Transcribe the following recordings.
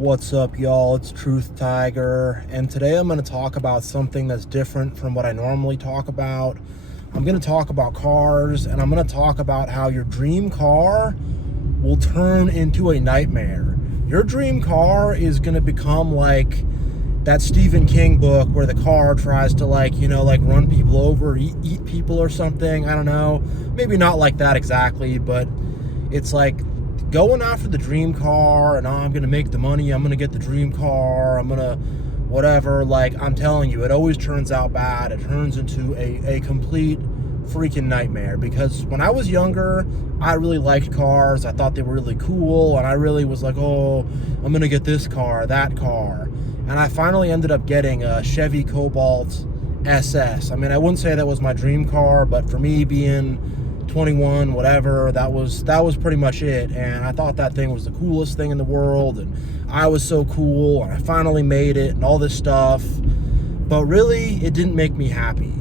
What's up, y'all? It's Truth Tiger, and today I'm going to talk about something that's different from what I normally talk about. I'm going to talk about cars, and I'm going to talk about how your dream car will turn into a nightmare. Your dream car is going to become like that Stephen King book where the car tries to run people over, eat people or something. I don't know. Maybe not like that exactly, but it's like going after the dream car and I'm going to make the money. I'm going to get the dream car. I'm going to whatever. Like, I'm telling you, it always turns out bad. It turns into a complete freaking nightmare, because when I was younger, I really liked cars. I thought they were really cool, and I really was like, oh, I'm going to get this car, that car. And I finally ended up getting a Chevy Cobalt SS. I mean, I wouldn't say that was my dream car, but for me being 21, whatever, that was pretty much it. And I thought that thing was the coolest thing in the world, and I was so cool, and I finally made it and all this stuff. But really, it didn't make me happy.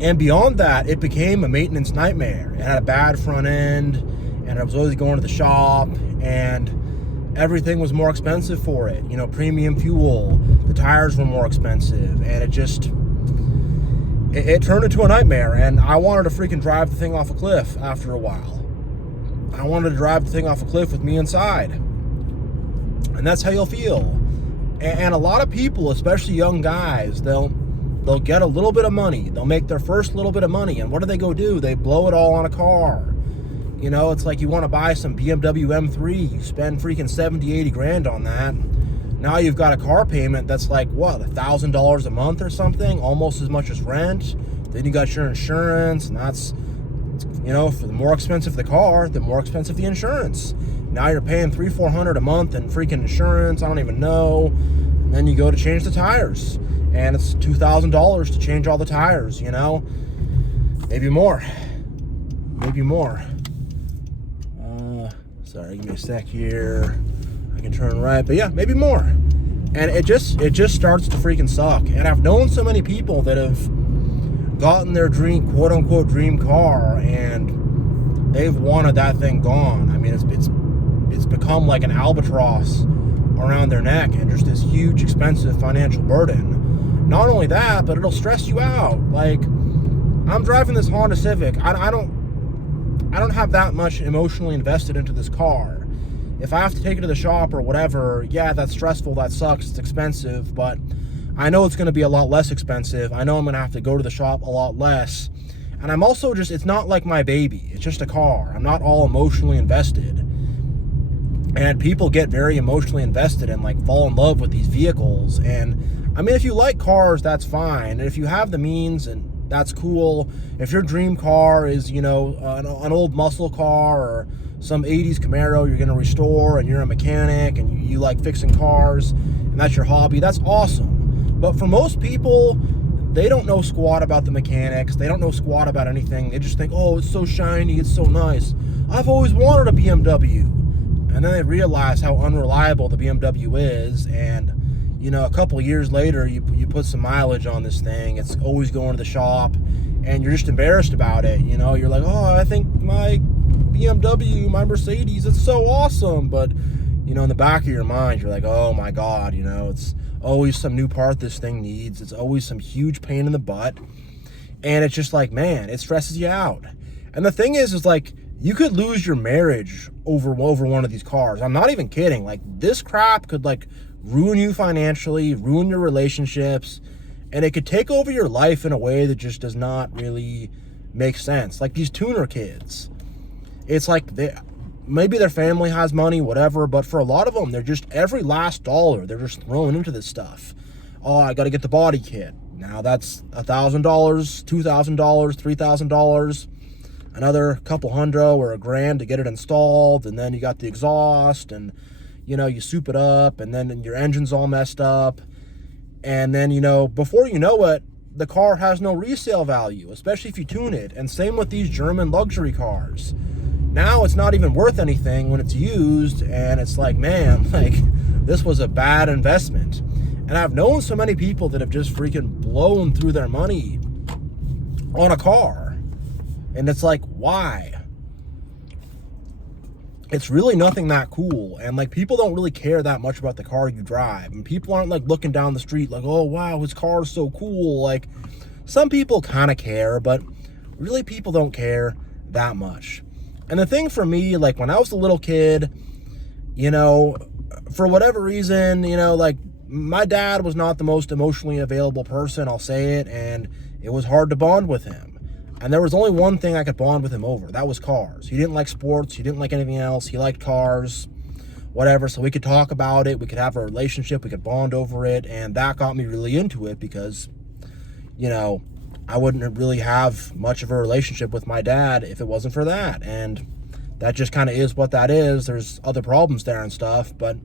And beyond that, it became a maintenance nightmare. It had a bad front end, and I was always going to the shop, and everything was more expensive for it. You know, premium fuel, the tires were more expensive, and it turned into a nightmare. And I wanted to freaking drive the thing off a cliff after a while. I wanted to drive the thing off a cliff with me inside. And that's how you'll feel. And a lot of people, especially young guys, they'll get a little bit of money. They'll make their first little bit of money, and what do? They blow it all on a car. You know, it's like you want to buy some BMW M3, you spend freaking 70, 80 grand on that. Now you've got a car payment that's like, what, $1,000 a month or something, almost as much as rent. Then you got your insurance, and that's, you know, for the more expensive the car, the more expensive the insurance. Now you're paying $300-400 a month in freaking insurance, I don't even know. And then you go to change the tires, and it's $2,000 to change all the tires, you know? Maybe more. Sorry, give me a sec here. I can turn right, but yeah, maybe more. And it just starts to freaking suck. And I've known so many people that have gotten their dream, quote unquote, dream car, and they've wanted that thing gone. I mean, it's become like an albatross around their neck, and just this huge, expensive financial burden. Not only that, but it'll stress you out. Like, I'm driving this Honda Civic. I don't have that much emotionally invested into this car. If I have to take it to the shop or whatever, yeah, that's stressful, that sucks, it's expensive, but I know it's going to be a lot less expensive. I know I'm going to have to go to the shop a lot less. And I'm also just, it's not like my baby. It's just a car. I'm not all emotionally invested. And people get very emotionally invested and like fall in love with these vehicles. And I mean, if you like cars, that's fine. And if you have the means, and that's cool. If your dream car is, you know, an old muscle car or some 80s Camaro you're going to restore, and you're a mechanic and you like fixing cars and that's your hobby, that's awesome. But for most people, they don't know squat about the mechanics. They don't know squat about anything. They just think, oh, it's so shiny, it's so nice. I've always wanted a BMW. And then they realize how unreliable the BMW is, and you know, a couple years later, you put some mileage on this thing. It's always going to the shop, and you're just embarrassed about it. You know, you're like, oh, I think my BMW, my Mercedes, it's so awesome. But, you know, in the back of your mind, you're like, oh my God, you know, it's always some new part this thing needs. It's always some huge pain in the butt. And it's just like, man, it stresses you out. And the thing is like, you could lose your marriage over one of these cars. I'm not even kidding. Like, this crap could like ruin you financially, ruin your relationships, and it could take over your life in a way that just does not really make sense. Like these tuner kids, it's like maybe their family has money, whatever, but for a lot of them, they're just, every last dollar they're just throwing into this stuff. Oh, I got to get the body kit. Now that's $1,000, $2,000, $3,000, another couple hundred or $1,000 to get it installed, and then you got the exhaust, and you know, you soup it up, and then your engine's all messed up. And then, you know, before you know it, the car has no resale value, especially if you tune it. And same with these German luxury cars. Now it's not even worth anything when it's used, and it's like, man, like, this was a bad investment. And I've known so many people that have just freaking blown through their money on a car. And it's like, why? it's really nothing that cool. And like, people don't really care that much about the car you drive, and people aren't like looking down the street like, oh wow, his car is so cool. Like, some people kind of care, but really people don't care that much. And the thing for me, like when I was a little kid, you know, for whatever reason, you know, like my dad was not the most emotionally available person, I'll say it, and it was hard to bond with him. And there was only one thing I could bond with him over. That was cars. He didn't like sports. He didn't like anything else. He liked cars, whatever. So we could talk about it. We could have a relationship. We could bond over it. And that got me really into it because, you know, I wouldn't really have much of a relationship with my dad if it wasn't for that. And that just kind of is what that is. There's other problems there and stuff. But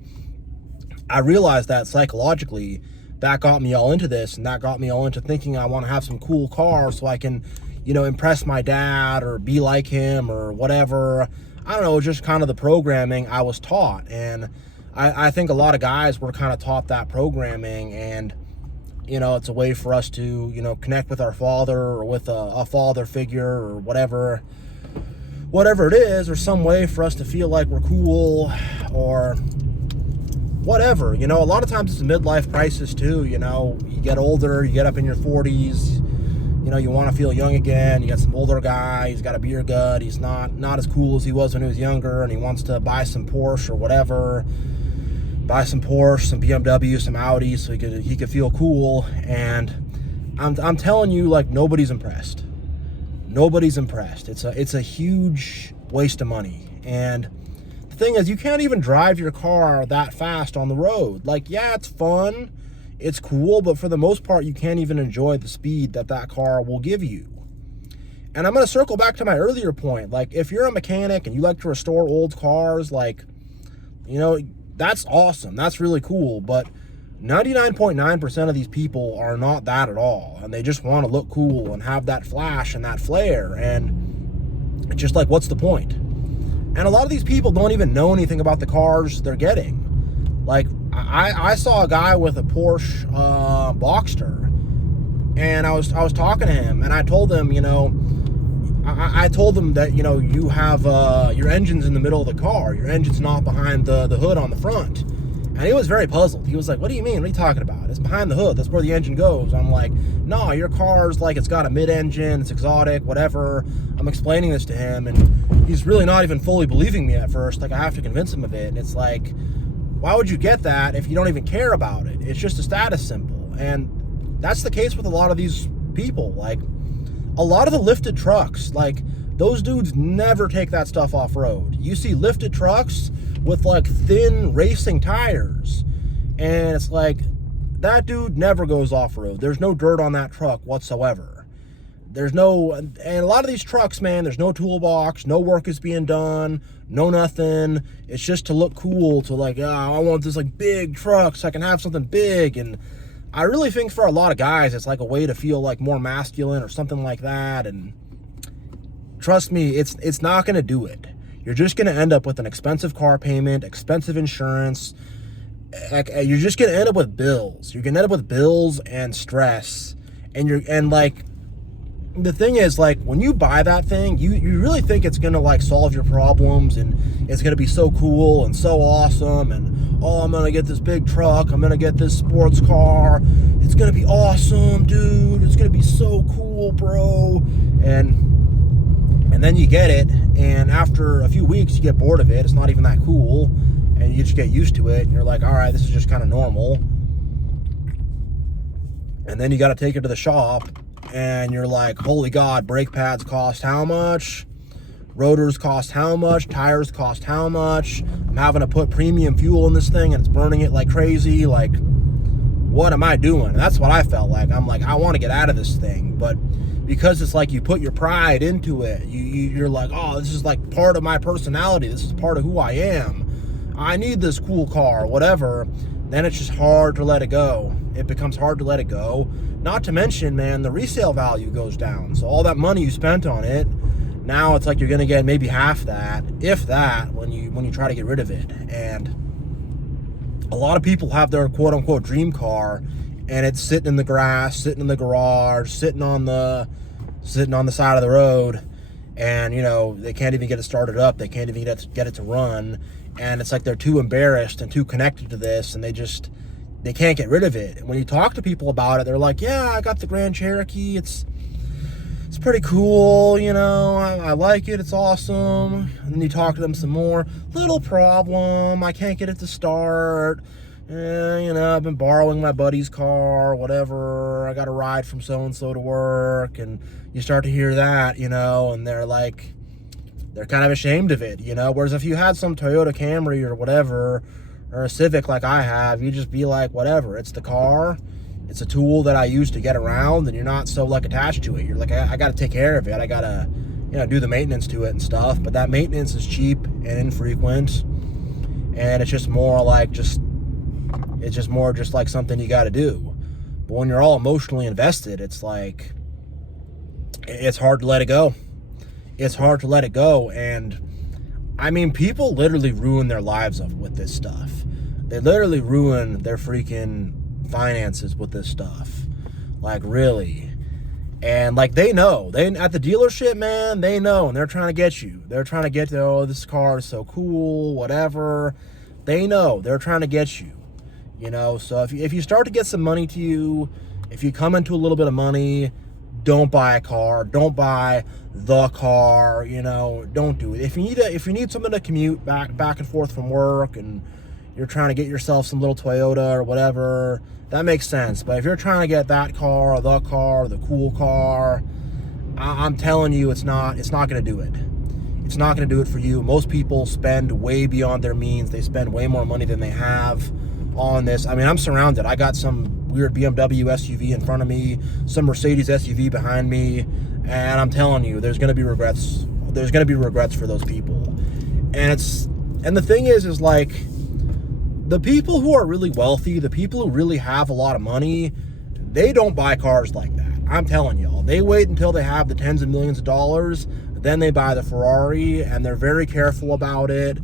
I realized that psychologically, that got me all into this. And that got me all into thinking I want to have some cool cars so I can, you know, impress my dad or be like him or whatever. I don't know, just kind of the programming I was taught. And I think a lot of guys were kind of taught that programming, and, you know, it's a way for us to, you know, connect with our father or with a father figure or whatever it is, or some way for us to feel like we're cool or whatever. You know, a lot of times it's a midlife crisis too. You know, you get older, you get up in your 40s, you know, you want to feel young again. You got some older guy, he's got a beer gut, he's not as cool as he was when he was younger, and he wants to buy some Porsche or whatever, buy some Porsche, some BMW, some Audi, so he could feel cool. And I'm telling you, like, nobody's impressed. Nobody's impressed. It's a huge waste of money. And the thing is, you can't even drive your car that fast on the road. Like, yeah, it's fun, it's cool, but for the most part, you can't even enjoy the speed that car will give you. And I'm going to circle back to my earlier point. Like, if you're a mechanic and you like to restore old cars, like, you know, that's awesome. That's really cool. But 99.9% of these people are not that at all. And they just want to look cool and have that flash and that flare. And it's just like, what's the point? And a lot of these people don't even know anything about the cars they're getting. Like, I saw a guy with a Porsche Boxster, and I was talking to him, and I told him, you know, I told him that, you know, you have your engine's in the middle of the car. Your engine's not behind the hood on the front. And he was very puzzled. He was like, what do you mean? What are you talking about? It's behind the hood. That's where the engine goes. I'm like, no, your car's like, it's got a mid-engine, it's exotic, whatever. I'm explaining this to him, and he's really not even fully believing me at first. Like, I have to convince him of it. And it's like, why would you get that if you don't even care about it? It's just a status symbol. And that's the case with a lot of these people. Like, a lot of the lifted trucks, like, those dudes never take that stuff off-road. You see lifted trucks with, like, thin racing tires, and it's like, that dude never goes off-road. There's no dirt on that truck whatsoever. There's no, and a lot of these trucks, man, there's no toolbox, no work is being done, no nothing. It's just to look cool, to like, oh, I want this like big truck so I can have something big. And I really think for a lot of guys, it's like a way to feel like more masculine or something like that. And trust me, it's not going to do it. You're just going to end up with an expensive car payment, expensive insurance. You're just going to end up with bills. You're going to end up with bills and stress. And like, the thing is, like, when you buy that thing, you really think it's gonna like solve your problems, and it's gonna be so cool and so awesome, and oh, I'm gonna get this big truck, I'm gonna get this sports car, it's gonna be awesome, dude, it's gonna be so cool, bro. And then you get it, and after a few weeks you get bored of it. It's not even that cool, and you just get used to it, and you're like, all right, this is just kind of normal. And then you got to take it to the shop, and you're like, holy God, brake pads cost how much? Rotors cost how much? Tires cost how much? I'm having to put premium fuel in this thing, and it's burning it like crazy. Like, what am I doing? And that's what I felt like. I'm like, I want to get out of this thing. But because it's like you put your pride into it, you're like, oh, this is like part of my personality. This is part of who I am. I need this cool car, whatever. Then it's just hard to let it go. It becomes hard to let it go. Not to mention, man, the resale value goes down. So all that money you spent on it, now it's like you're gonna get maybe half that, if that, when you try to get rid of it. And a lot of people have their quote unquote dream car, and it's sitting in the grass, sitting in the garage, sitting on the side of the road, and, you know, they can't even get it started up. They can't even get it to run. And it's like they're too embarrassed and too connected to this, and they can't get rid of it. And when you talk to people about it, they're like, yeah, I got the Grand Cherokee. It's pretty cool, you know, I like it, it's awesome. And then you talk to them some more. Little problem, I can't get it to start. You know, I've been borrowing my buddy's car, whatever. I got a ride from so-and-so to work. And you start to hear that, you know, and they're kind of ashamed of it, you know. Whereas if you had some Toyota Camry or whatever, or a Civic like I have, you just be like, whatever, it's the car. It's a tool that I use to get around, and you're not so like attached to it. You're like, I got to take care of it. I got to, you know, do the maintenance to it and stuff. But that maintenance is cheap and infrequent, and it's just more like something you got to do. But when you're all emotionally invested, it's like, it's hard to let it go. It's hard to let it go. And I mean, people literally ruin their lives with this stuff. They literally ruin their freaking finances with this stuff, like, really. And like, they know, at the dealership, man, they know, and they're trying to get you. They're trying to get, oh, this car is so cool, whatever. They know, they're trying to get you, you know. So if you start to get some money to you, if you come into a little bit of money, don't buy a car. Don't buy the car, you know. Don't do it. If you need something to commute back and forth from work, and you're trying to get yourself some little Toyota or whatever, that makes sense. But if you're trying to get that car, or the cool car, I'm telling you, it's not going to do it. It's not going to do it for you. Most people spend way beyond their means. They spend way more money than they have on this. I mean, I'm surrounded. I got some weird BMW SUV in front of me, some Mercedes SUV behind me, and I'm telling you, there's going to be regrets. There's going to be regrets for those people. And the thing is like, the people who are really wealthy, the people who really have a lot of money, they don't buy cars like that. I'm telling y'all. They wait until they have the tens of millions of dollars, then they buy the Ferrari, and they're very careful about it,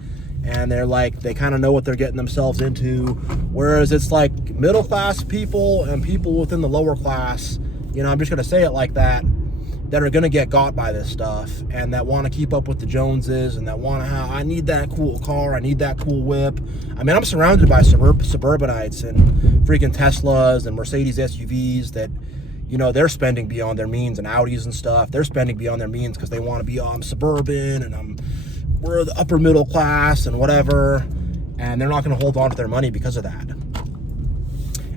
and they kind of know what they're getting themselves into. Whereas it's like middle class people and people within the lower class, you know, I'm just going to say it like that are going to get got by this stuff, and that want to keep up with the Joneses, and that want to have, I need that cool car, I need that cool whip. I mean, I'm surrounded by suburbanites and freaking Teslas and Mercedes SUVs that, you know, they're spending beyond their means, and Audis and stuff. They're spending beyond their means because they want to be, I'm suburban, and we're the upper middle class and whatever, and they're not going to hold on to their money because of that.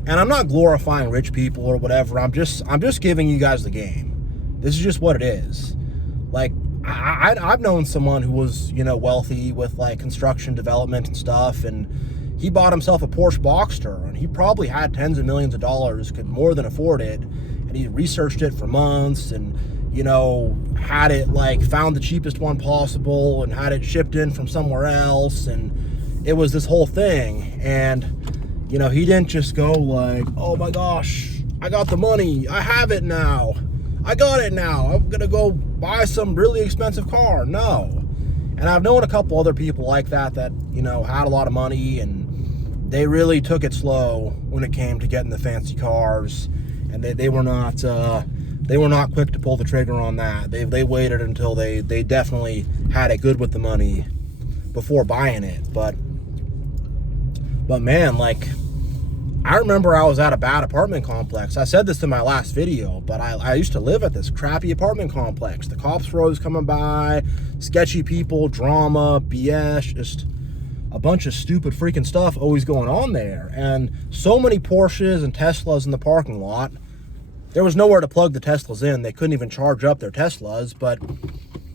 And I'm not glorifying rich people or whatever. I'm just giving you guys the game. This is just what it is. Like, I've known someone who was, you know, wealthy with like construction development and stuff, and he bought himself a Porsche Boxster, and he probably had tens of millions of dollars, could more than afford it, and he researched it for months, and, you know, had it, like, found the cheapest one possible, and had it shipped in from somewhere else, and it was this whole thing. And, you know, he didn't just go like, oh my gosh, I got the money, I have it now, I got it now, I'm gonna go buy some really expensive car. No. And I've known a couple other people like that, you know, had a lot of money, and they really took it slow when it came to getting the fancy cars, and they were not quick to pull the trigger on that. They waited until they definitely had it good with the money before buying it. But man, like, I remember I was at a bad apartment complex. I said this in my last video, but I used to live at this crappy apartment complex. The cops were always coming by, sketchy people, drama, BS, just a bunch of stupid freaking stuff always going on there. And so many Porsches and Teslas in the parking lot. There was nowhere to plug the Teslas in. They couldn't even charge up their Teslas, but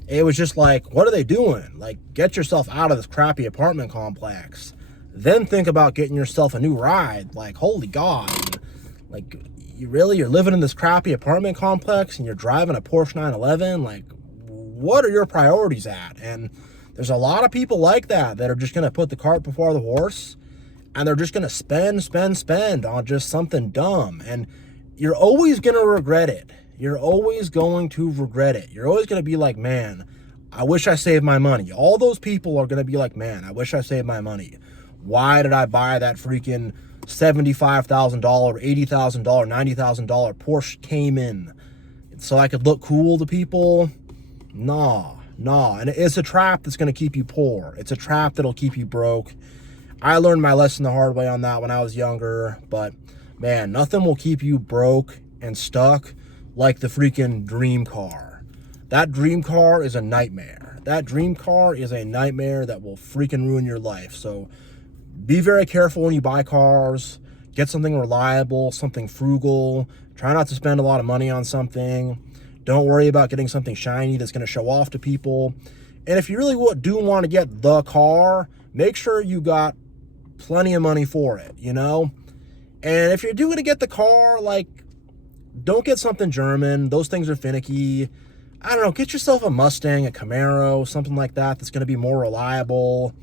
it was just like, what are they doing? Like, get yourself out of this crappy apartment complex. Then think about getting yourself a new ride. Like, holy God. Like, you're living in this crappy apartment complex and you're driving a Porsche 911? Like, what are your priorities at? And there's a lot of people like that are just going to put the cart before the horse, and they're just going to spend on just something dumb. And you're always going to regret it. You're always going to regret it. You're always going to be like, man, I wish I saved my money. All those people are going to be like, man, I wish I saved my money. Why did I buy that freaking $75,000, $80,000, $90,000 Porsche Cayman? So I could look cool to people? Nah. And it's a trap that's going to keep you poor. It's a trap that'll keep you broke. I learned my lesson the hard way on that when I was younger. But, man, nothing will keep you broke and stuck like the freaking dream car. That dream car is a nightmare. That dream car is a nightmare that will freaking ruin your life. So be very careful when you buy cars. Get something reliable, something frugal. Try not to spend a lot of money on something. Don't worry about getting something shiny that's going to show off to people. And if you really do want to get the car, make sure you got plenty of money for it, you know? And if you're going to get the car, like, don't get something German. Those things are finicky. I don't know, get yourself a Mustang, a Camaro, something like that that's going to be more reliable.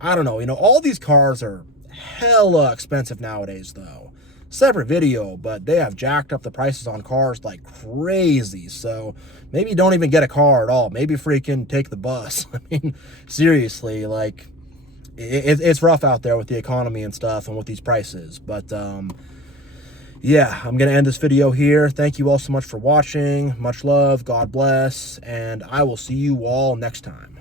I don't know, you know, all these cars are hella expensive nowadays, though. Separate video, but they have jacked up the prices on cars like crazy. So maybe don't even get a car at all. Maybe freaking take the bus. I mean, seriously, like, it's rough out there with the economy and stuff and with these prices. But, yeah, I'm going to end this video here. Thank you all so much for watching. Much love. God bless. And I will see you all next time.